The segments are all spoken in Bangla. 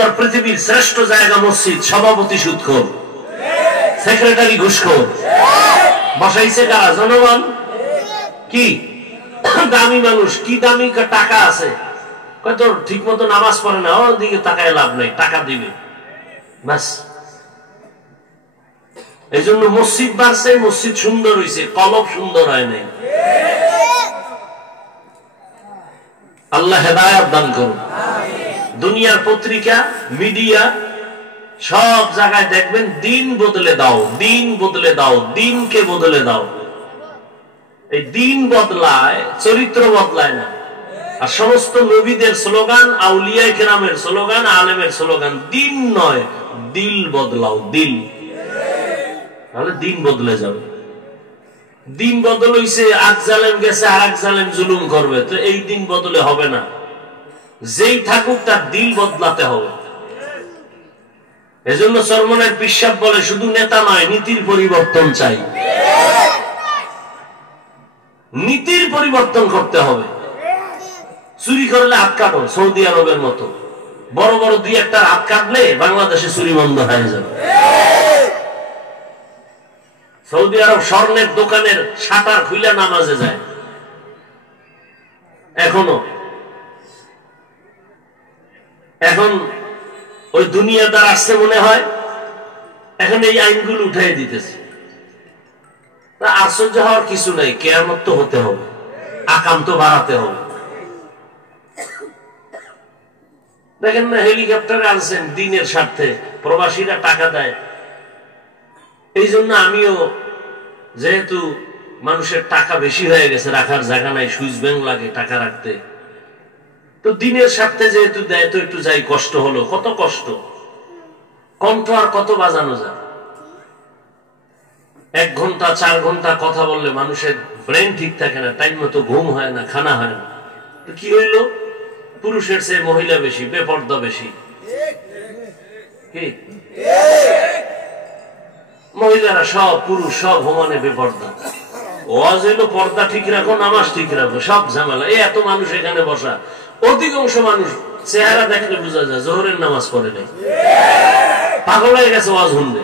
সুন্দর পৃথিবীর শ্রেষ্ঠ জায়গা মসজিদ, সভাপতি সুদখোর, সেক্রেটারি ঘুষখোর, বসাইছে কারা? জনগণ। কি দামি মানুষ, কি দামি টাকা আছে, কত ঠিক মতো নামাজ পড়ে না, ওর দিকে তাকায় লাভ নাই, টাকা দিবে বাস। এই জন্য মসজিদ বাড়ছে, মসজিদ সুন্দর হয়েছে, কলব সুন্দর হয় নাই। আল্লাহ হেদায়েত দান করুন। দুনিয়ার পত্রিকা, মিডিয়া, সব জায়গায় দেখবেন দিন বদলে দাও, দিন বদলে দাও, দিনকে বদলে দাও। এই দিন বদলায়, চরিত্র বদলায় না। আর সমস্ত নবীদের স্লোগান, আউলিয়ায়ে কেরামের স্লোগান, আলেমের স্লোগান দিন নয়, দিল বদলাও, দিল, তাহলে দিন বদলে যাবে। দিন বদল হইছে, এক জালেম গেছে আর এক জালেম জুলুম করবে, তো এই দিন বদলে হবে না। যেই থাকুক তার দিল বদলাতে হবে। এজন্য চরমনের পিসাব বলে শুধু নেতা নয়, নীতির পরিবর্তন চাই, নীতির পরিবর্তন করতে হবে। চুরি করলে হাত কাটো, সৌদি আরবের মতো বড় বড় দুই একটা হাত কাটলে বাংলাদেশে চুরি বন্ধ হয়ে যাবে। সৌদি আরব স্বর্ণের দোকানের শাটার খুলে নামাজে যায় এখনো। এখন ওই দুনিয়াদার আসছে মনে হয়, এখন এই আইনগুলো উঠাই দিতেছে। আশ্চর্য হওয়ার কিছু নাই, কিয়ামত তো হতে হবে, আকাম তো বাড়াতে হবে। দেখেন না, হেলিকপ্টারে আনছেন দিনের স্বার্থে, প্রবাসীরা টাকা দেয়। এই জন্য আমিও, যেহেতু মানুষের টাকা বেশি হয়ে গেছে, রাখার জায়গা নাই, সুইস ব্যাংক লাগে টাকা রাখতে, তো দিনের স্বার্থে যেহেতু দেয় তো একটু যাই। কষ্ট হলো, কত কষ্ট, কণ্ঠ আর কত বাজানো যায়। 1 ঘন্টা 4 ঘন্টা কথা বললে মানুষের ব্রেন ঠিক থাকে না, টাইম মতো ঘুম হয় না, খানা হয় না। তো কি হইল, পুরুষের চেয়ে মহিলা বেশি, বেপর্দা বেশি। কি মহিলারা সব, পুরুষ সব সমানে বেপর্দা। ওয়াজ হইলো পর্দা ঠিক রাখো, নামাজ ঠিক রাখো, সব ঝামেলা। এই এত মানুষ এখানে বসা, অধিকাংশ মানুষ চেহারা দেখলে বোঝা যায় জোহরের নামাজ পড়ে নাই, পাগল হয়ে গেছে ওয়াজ শুনবে।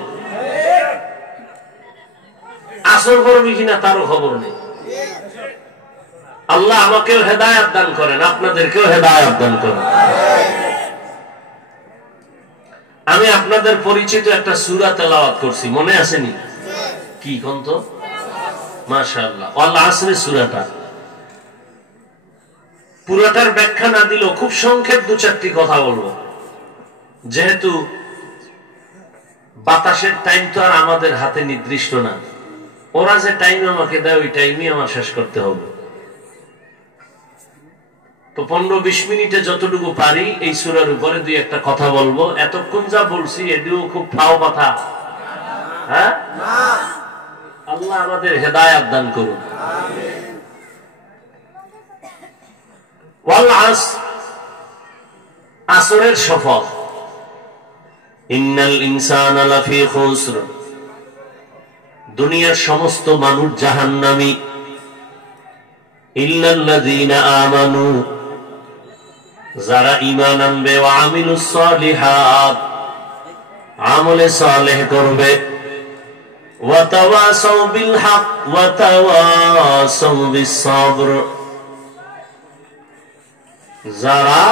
আসর পড়বি কিনা তারও খবর নেই। আল্লাহ আমাকেও হেদায়েত দান করেন, আপনাদেরকেও হেদায়েত দান করেন। আমি আপনাদের পরিচিত একটা সূরা তেলাওয়াত করছি, মনে আসেনি? কি কোন তো? মাশাআল্লাহ, ওয়াল আসরে সূরাটা। পুরোটার ব্যাখ্যা না দিলেও খুব সংক্ষেপ 2-4টি কথা বলবো, যেহেতু বাতাসের টাইম তো আর আমাদের হাতে নির্দিষ্ট না। ওরা যে টাইম আমাকে দেয় ওই টাইমই আমার শেষ করতে হবে। তো 15-20 মিনিটে যতটুকু পারি এই সূরার উপরে 2-1টা কথা বলবো। এতক্ষণ যা বলছি এটিও খুব ফাও কথা, হ্যাঁ? আল্লাহ আমাদের হেদায়েত দান করুন। ওয়াল আসর, আসরের শপথ। ইন্নাল ইনসানা লাফি খুসর, দুনিয়ার সমস্ত মানুষ জাহান্নামী। ইল্লাল্লাযীনা আমানু, যারা ঈমান আনবে, ওয়া আমিলুস সালিহাত, আমলে সালেহ করবে, ওয়া তাওয়াসাউ বিল হক ওয়া তাওয়াসাউ বিস সাবর, যারা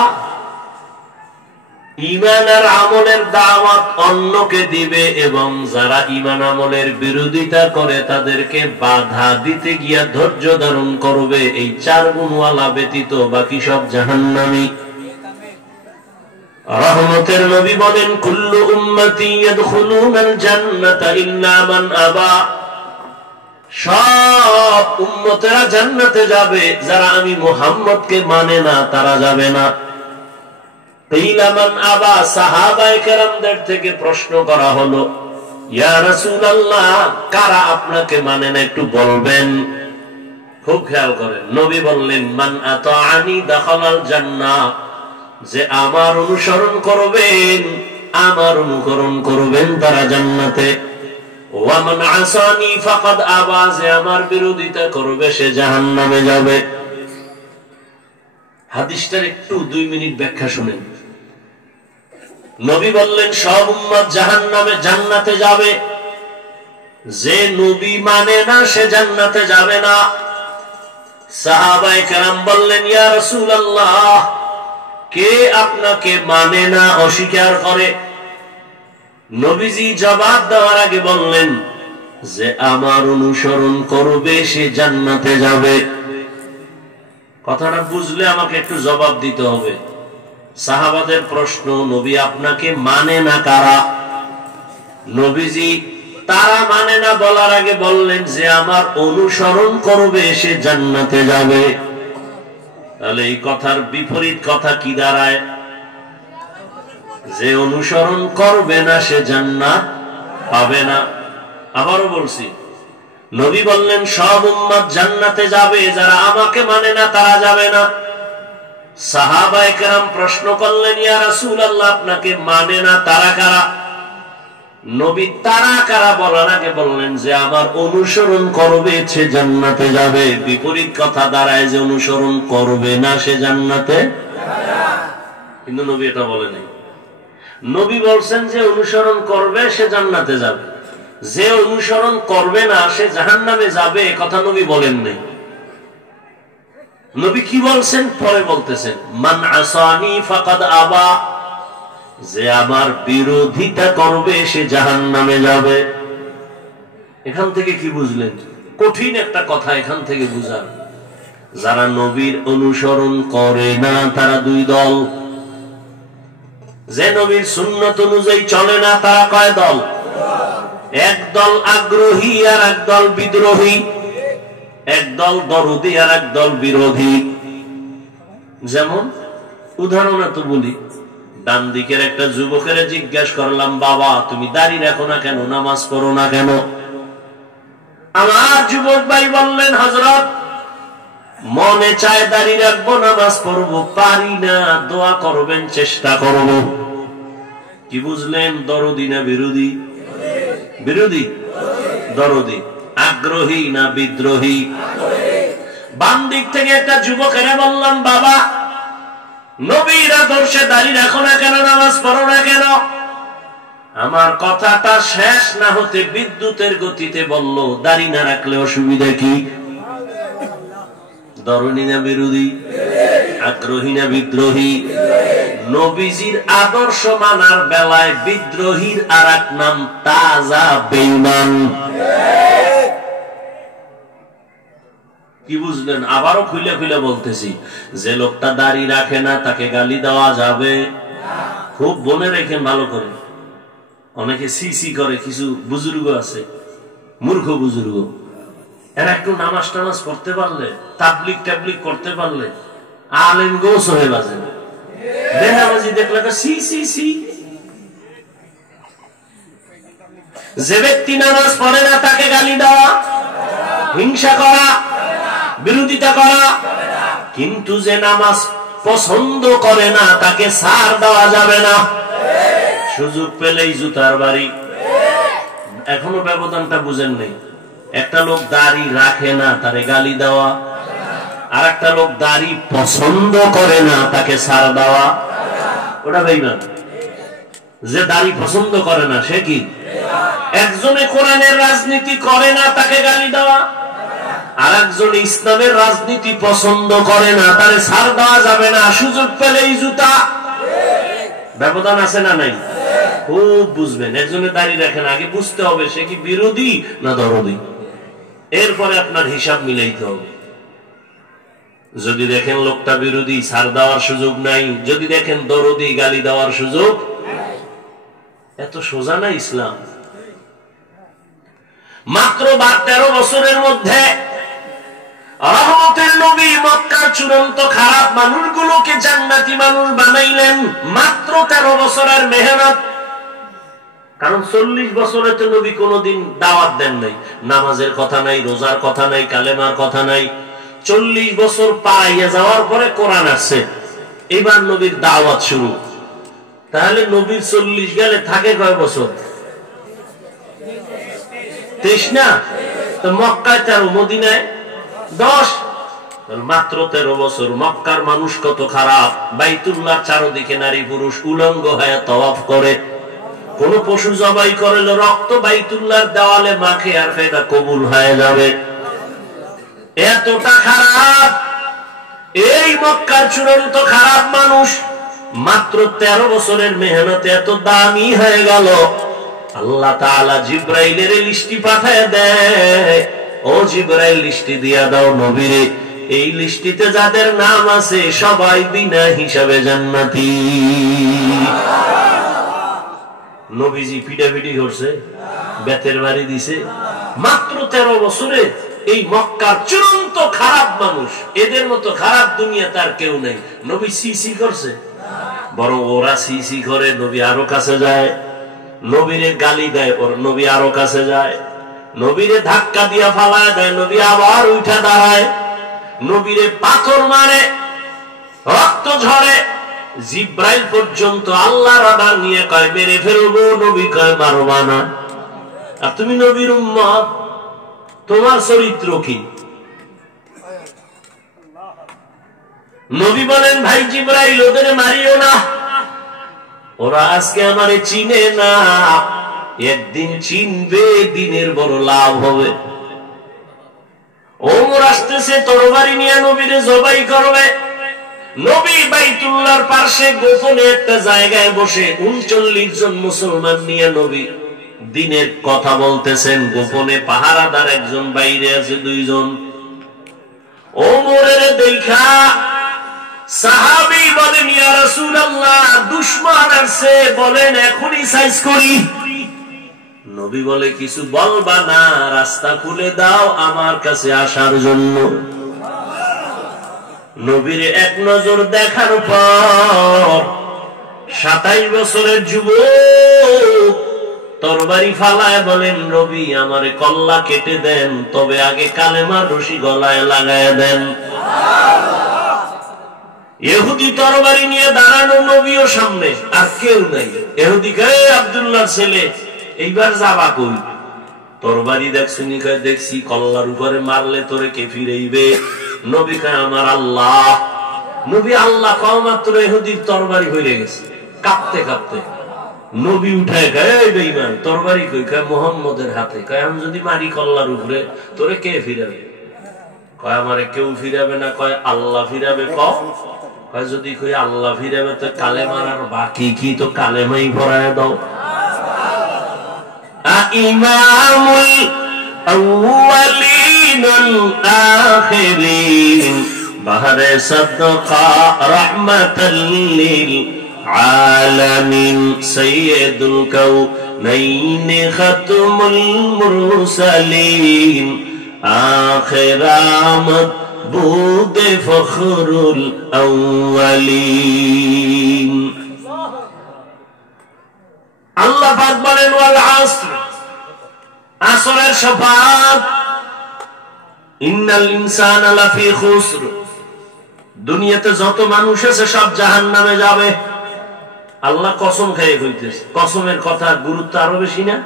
ঈমান আর আমলের দাওয়াত অন্যকে দিবে এবং যারা ঈমান আমলের বিরোধিতা করে তাদেরকে বাধা দিতে গিয়া ধৈর্য ধারণ করবে, এই 4 গুণওয়ালা ব্যতীত বাকি সব জাহান্নামী। রহমতের নবী বলেন, কুল্লু উম্মতি ইয়াদখুলুনাল জান্নাতা ইল্লা মান আবা, সব উম্মতেরা জান্নাতে যাবে, যারা আমি মুহাম্মদকে মানে না তারা যাবে না। কিলা মান আবা, সাহাবায়ে কেরামদের থেকে প্রশ্ন করা হলো, ইয়া রাসূলুল্লাহ, কারা আপনাকে মানে না একটু বলবেন? খুব খেয়াল করেন, নবী বললেন, মান আতাআনি দাখালাল জান্নাহ, যে আমার অনুসরণ করবেন, আমার অনুকরণ করবেন তারা জান্নাতে। ওয়া মান আসানি ফাকাদ আবা, যে আমার বিরোধিতা করবে সে জাহান্নামে যাবে। হাদিসটার একটু 2 মিনিট ব্যাখ্যা শুনেন। নবী বললেন সব উম্মত জাহান্নামে, জান্নাতে যাবে, যে নবী মানে না সে জান্নাতে যাবে না। সাহাবায়ে কেরাম বললেন ইয়া রাসূলুল্লাহ, কে আপনাকে মানে না, অস্বীকার করে? নবীজি জবাব দেওয়ার আগে বললেন, যে আমার অনুসরণ করবে সে জান্নাতে যাবে। কথাটা বুঝলে আমাকে একটু জবাব দিতে হবে। সাহাবাদের প্রশ্ন, নবী আপনাকে মানে না কারা? নবীজি তারা মানে না বলার আগে বললেন, যে আমার অনুসরণ করবে সে জান্নাতে যাবে। তাহলে এই কথার বিপরীত কথা কি দাঁড়ায়? যে অনুসরণ করবে না সে জান্নাত পাবে না। আবারও বলছি, নবী বললেন সব উম্মত জান্নাতে যাবে, যারা আমাকে মানে না তারা যাবে না। সাহাবায়ে কেরাম প্রশ্ন করলেন ইয়া রাসূলুল্লাহ, আপনাকে মানে না তারা কারা? নবী তারা কারা বলার আগে বললেন, যে আমার অনুসরণ করবে সে জান্নাতে যাবে। বিপরীত কথা দাঁড়ায়, যে অনুসরণ করবে না সে জান্নাতে যাবে না। কিন্তু নবী এটা বলেনি। নবী বলছেন যে অনুসরণ করবে সে জান্নাতে যাবে, যে অনুসরণ করবে না সে জাহান্নামে যাবে, কথা নবী বলেন নাই। নবী কি বলছেন পরে বলতেছেন, মান আসানি ফাকাদ আবা, যে আমার বিরোধিতা করবে সে জাহান্নামে যাবে। এখান থেকে কি বুঝলেন? কঠিন একটা কথা এখান থেকে বুঝার। যারা নবীর অনুসরণ করে না তারা দুই দল, যে নবীর সুন্নত অনুযায়ী চলে না তারা কয় দল? এক দল আগ্রহী আর এক দল বিদ্রোহী, এক দল দরদি আর এক দল বিরোধী। যেমন উদাহরণ তো বলি, ডান দিকের একটা যুবকের জিজ্ঞাসা করলাম, বাবা তুমি দাড়ি রাখো না কেন, নামাজ পড়ো না কেন? আমার যুবক ভাই বললেন, হযরত মনে চায় দাড়ি রাখবো, নামাজ পড়বো, পারি না, দোয়া করবেন, চেষ্টা করব। কি বুঝলেন? দরদি না বিরোধী? বিরোধী। দরদি। আগ্রহী না বিদ্রোহী? বাম দিক থেকে একটা যুবকের বললাম, বাবা নবীর আদর্শে দাড়ি রাখো না কেন, নামাজ পড়ো না কেন? আমার কথাটা শেষ না হতে বিদ্যুতের গতিতে বলল, দাড়ি না রাখলে অসুবিধা কি? দরদি না বিরোধী? আগ্রহী না বিদ্রোহী? নবীজির আদর্শ মানার বেলায় বিদ্রোহীর আর এক নাম তাজা বেঈমান। কি বুঝলেন? আবারও খুলে খুলে বলতেছি, যে লোকটা দাড়ি রাখে না তাকে গালি দেওয়া যাবে? খুব মনে রেখেন ভালো করে। অনেকে সিসি করে, কিছু বুজুর্গ আছে, মূর্খ বুজুর্গ, এরা একটু নামাজ টামাজ পড়তে পারলে, তাবলিগ টাবলিগ করতে পারলে আলেম গোস হয়ে বাজে। বেনামাজি দেখলে সি সি সি। যে ব্যক্তি নামাজ পড়ে না তাকে গালি দেওয়া, হিংসা করা, বিরোধিতা করা। কিন্তু যে নামাজ পছন্দ করে না তাকে ছাড় দেওয়া যাবে না, সুযোগ পেলেই জুতার বাড়ি। এখনো ব্যবধানটা বুঝেন নেই। একটা লোক দাড়ি রাখে না তারে গালি দেওয়া, আর একটা লোক দাড়ি পছন্দ করে না তাকে ছাড় দেওয়া, ওটা বেঈমান। যে দাড়ি পছন্দ করে না সে কি? একজনে কোরআনের রাজনীতি করে না তাকে গালি দেওয়া, আর একজনে ইসলামের রাজনীতি পছন্দ করে না তারে ছাড় দেওয়া যাবে না, সুযোগ পেলেই জুতা। ব্যবধান আছে না নাই? খুব বুঝবেন। একজনে দাড়ি রাখেন, আগে বুঝতে হবে সে কি বিরোধী না দরদি, এরপরে আপনার হিসাব মিলাইতে হবে। যদি দেখেন লোকটা বিরোধী, ছাড় দেওয়ার সুযোগ নাই। যদি দেখেন দরদি, গালি দেওয়ার সুযোগ। এত সোজা না ইসলাম। মাত্র 13 বছরের মধ্যে রহমতের নবী মক্কার চূড়ান্ত খারাপ মানুষগুলোকে জান্নাতি মানুষ বানাইলেন। মাত্র 13 বছরের মেহনত। কারণ 40 বছরে তো নবী কোনদিন দাওয়াত দেন নাই, নামাজের কথা নাই, রোজার কথা নাই, কালেমার কথা নাই। 40 বছর পাইয়া যাওয়ার পরে কোরআন আসছে, এবার নবীর দাওয়াত শুরু। তাহলে নবীর 40 গেলে থাকে কয় বছর? 23 না? তো মক্কায় 13, মদিনায় 10। মাত্র 13 বছর। মক্কার মানুষ কত খারাপ, বাইতুল্লাহ চারদিকে নারী পুরুষ উলঙ্গ হয়ে তওয়াফ করে, কোন পশু জবাই করলে রক্ত বাইতুল্লাহর দেওয়ালে মাখে আর সেটা কবুল হয়ে যাবে। এতটা খারাপ এই মক্কার চূড়ান্ত খারাপ মানুষ, মাত্র 13 বছরের মেহনতে এত দামি হয়ে গেল। আল্লাহ তাআলা জিবরাইলের লিস্টি পাঠায় দেয়, ও জিবরাইল লিস্টি দিয়া দাও নবীরে, এই লিস্টিতে যাদের নাম আছে সবাই বিনা হিসাবে জান্নাতি। নবীজি পিটাপিটি করছে, বেতের বাড়ি দিছে, মাত্র 13 বছরে এই মক্কার চূড়ান্ত খারাপ মানুষ, এদের মতো খারাপ দুনিয়া তার কেউ নেই। নবী সিসি করছে, বরং ওরা সিসি করে, নবী আরো কাছে যায়, নবীরে গালি দেয়, ওর নবী আরো কাছে যায়, নবীরে ধাক্কা দিয়া ফালায় দেয়, নবী আবার উঠা দাঁড়ায়, নবীরে পাথর মারে, রক্ত ঝরে। জিব্রাইল পর্যন্ত আল্লাহর অর্ডার নিয়ে কয় মেরে ফেলবো, নবী কয় মারবা না। আর তুমি নবীর উম্মত, তোমার চরিত্র কি? নবী বলেন, ভাই জিব্রাইল ওদের মারিও না, ওরা আজকে আমারে চিনে না, একদিন চিনবে, দিনের বড় লাভ হবে। ওমর আসতেছে তরবারি নিয়ে নবীরে জবাই করবে। নবী বাইতুল্লাহর পাশে গোপনে একটা জায়গায় বসে 39 জন মুসলমান নিয়ে নবী দিনের কথা বলতেছেন। গোপনে পাহারাদার একজন, বাইরে আছে 2 জন। ওমরের দেখা সাহাবী বলেন, ইয়া রাসূলুল্লাহ দুশমন আছে, বলেন এখনই সাইজ করি। নবী বলে, কিছু বলবা না, রাস্তা খুলে দাও আমার কাছে আসার জন্য। নবীর এক নজর দেখার পর 27 বছরের যুবক তরবারি ফালায় বলেন, নবী আমারে কল্লা কেটে দেন, তবে আগে কালেমার রশি গলায় লাগায় দেন। ইহুদি তরবারি নিয়ে দাঁড়ানো, নবীও সামনে, আর কেউ নাই। ইহুদি কয়, আব্দুল্লাহর ছেলে এইবার যাবা কই? তরবারি দেখছুনি? কয় দেখছি, কল্লার উপরে মারলে তোরে কে ফিরাইবে? নবী কয় আমার আল্লাহ। নবী আল্লাহ কওয়া মাত্র ইহুদির তরবারি হয়ে গেছে, কাঁপতে কাঁপতে। নবী উঠায় কয়, এই বেঈমান তরবারি কই? কয় মুহাম্মদের হাতে। কয় আমি যদি মারি কল্লার উপরে, তোরে কে ফিরাবে? কয় আমারে কেউ ফিরাবে না। কয় আল্লাহ ফিরাবে। কয় যদি কই আল্লাহ ফিরাবে তো কালেমার আর বাকি কি? তো কালেমাই পড়ায় দাও। ইমামুল আউয়ালিনুল আখিরিন বাহরে সাদকা রাহমাতাল লিল আলামিন সাইয়্যিদুল কাউনাইন খাতমুল মুরসালিন আখিরামত বুদে ফখরুল আউয়ালিন। আল্লাহ পাক বলেন, ওয়াল আসর, আসরের শপথ, ইন্নাল ইনসানা লাফি খুসর, দুনিয়াতে যত মানুষ আছে সব জাহান্নামে যাবে। আল্লাহ কসম খেয়ে কইতেছে, কসমের কথা গুরুত্ব আরো বেশি না?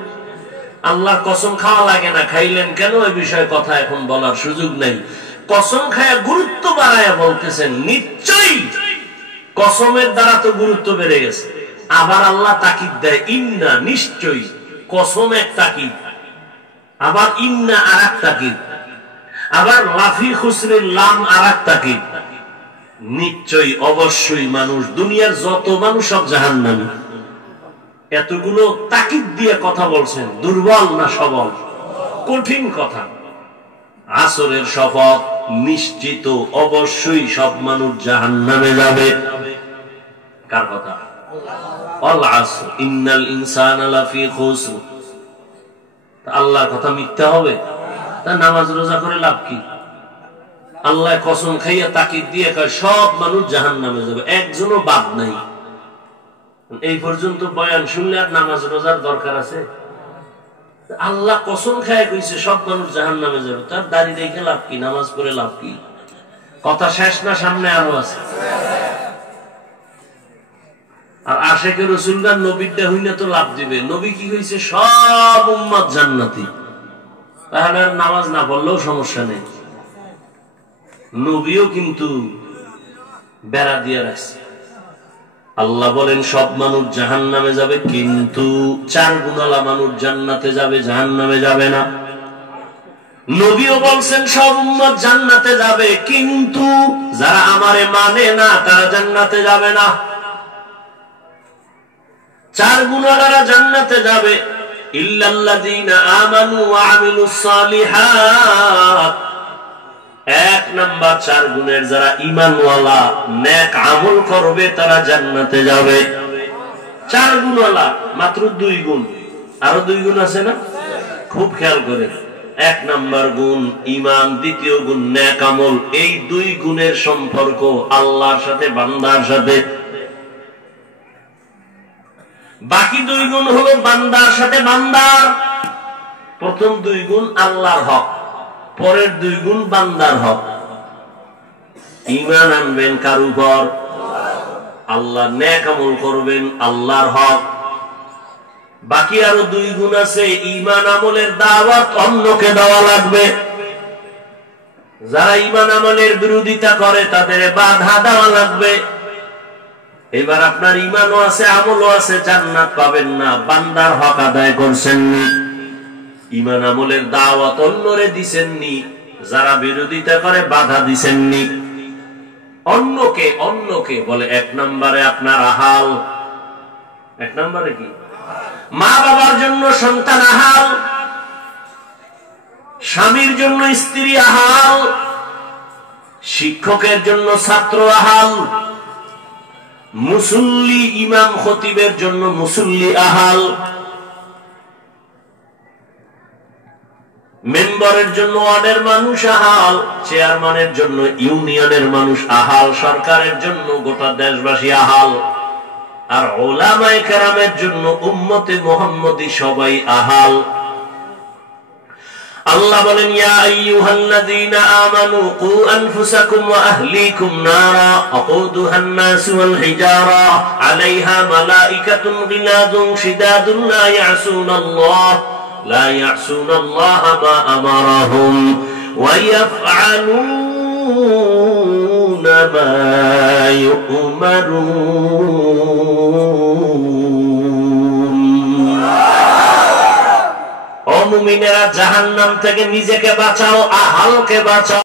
আল্লাহর কসম খাওয়া লাগে না, খাইলেন কেন এই বিষয়ে কথা এখন বলার সুযোগ নেই। কসম খায়া গুরুত্ব বাড়ায়া বলতেছেন, নিশ্চয়ই কসমের দ্বারা তো গুরুত্ব বেড়ে গেছে। আবার আল্লাহ তাকিদ দেয়, ইন্না, নিশ্চয়ই। কসম এক তাকিদ, আবার ইন্না আর এক তাকিদ, আবার লাফি খুসরের লাম আর এক তাকিদ। নিশ্চয়ই, অবশ্যই মানুষ, দুনিয়ার যত মানুষ সব জাহান্নামী। এতগুলো তাকিদ দিয়ে কথা বলছেন, দুর্বল না সবল? কঠিন কথা। আসরের শপথ, নিশ্চিত অবশ্যই সব মানুষ জাহান্নামে যাবে। কার কথা? আল আসর ইন্নাল ইনসানা লাফি খুসর। আল্লাহর কথা মিথ্যা হবে? তা নামাজ রোজা করে লাভ কি? আল্লাহ কসম খাইয়া তাকিদ দিয়ে কয় সব মানুষ জাহান্নামে যাবে, একজনও বাদ নাই। এই পর্যন্ত বয়ান শুনলে আর নামাজ রোজার দরকার আছে? আল্লাহ কসম খায় কইছে সব মানুষ জাহান্নামে যাবে, তার দাড়ি দেখে লাভ কি? নামাজ পড়ে লাভ কি? কথা শেষ না, সামনে আরো আছে। আর আশেকে রাসূলরা নবীটা হইনা তো লাভ দিবে। নবী কি কইছে? সব উম্মত জান্নাতি, তাহলে আর নামাজ না পড়লেও সমস্যা নেই। নবীও কিন্তু বেড়া দিয়ে রাখছে। আল্লাহ বলেন সব মানুষ জাহান্নামে যাবে, কিন্তু 4 গুণওয়ালা মানুষ জান্নাতে যাবে, জাহান্নামে যাবে না। নবীও বলছেন সব উম্মত জান্নাতে যাবে, কিন্তু যারা আমারে মানে না তারা জান্নাতে যাবে না। 4 গুণওয়ালারা জান্নাতে যাবে, ইল্লাল্লাযীনা আমানু ওয়া আমিলুস সালিহাত। 1 নাম্বার 4 গুণের যারা ঈমানওয়ালা, নেক আমল করবে তারা জান্নাতে যাবে। 4 গুণওয়ালা, মাত্র 2 গুণ, আরো 2 গুণ আছে না? খুব খেয়াল করে। 1 নাম্বার গুণ ঈমান, 2য় গুণ নেক আমল। এই 2 গুণের সম্পর্ক আল্লাহর সাথে, বান্দার সাথে। বাকি 2 গুণ হলো বান্দার সাথে বান্দার। প্রথম 2 গুণ আল্লাহর হক, পরের 2 গুণ বান্দার হক। ঈমান আনবেন কার উপর? আল্লাহ। নেক আমল করবেন, আল্লাহর হক। বাকি আরো 2 গুণ আছে। ঈমান আমলের দাওয়াত অন্যকে দেওয়া লাগবে। যারা ঈমান আমলের বিরোধিতা করে তাদের বাধা দেওয়া লাগবে। এবার আপনার ঈমানও আছে, আমলও আছে, জান্নাত পাবেন না, বান্দার হক আদায় করছেননি, ঈমান আমলের দাওয়াত অন্যরে দিছেননি, যারা বিরোধিতা করে বাধা দিছেননি। অন্যকে বলে 1 নম্বরে আপনার আহাল। 1 নম্বরে কি? মা বাবার জন্য সন্তান আহাল, স্বামীর জন্য স্ত্রী আহাল, শিক্ষকের জন্য ছাত্র আহাল, মুসল্লি ইমাম খতিবের জন্য মুসল্লি আহাল, মেম্বারের জন্য ওয়ার্ডের মানুষ আহাল, চেয়ারম্যানের জন্য ইউনিয়নের মানুষ আহাল, সরকারের জন্য গোটা দেশবাসী আহাল, আর উলামায়ে কেরামের জন্য উম্মতে মুহাম্মদী সবাই আহাল। আল্লাহ বলেন ইয়া আইয়ুহাল্লাযীনা আমানু কু আনফুসাকুম ওয়া আহলিকুম নারা আকুদুহান নাস ওয়াল হিজারা আলাইহা মালাইকাতুন গিলাযুন শিদাদুন লা ইয়াসুনাল্লাহ মা আমারাহুম ওয়া ইয়াফআলুনা মা ইউমারুন। ও মুমিনেরা, জাহান্নাম থেকে নিজেকে বাঁচাও, আহালকে বাঁচাও।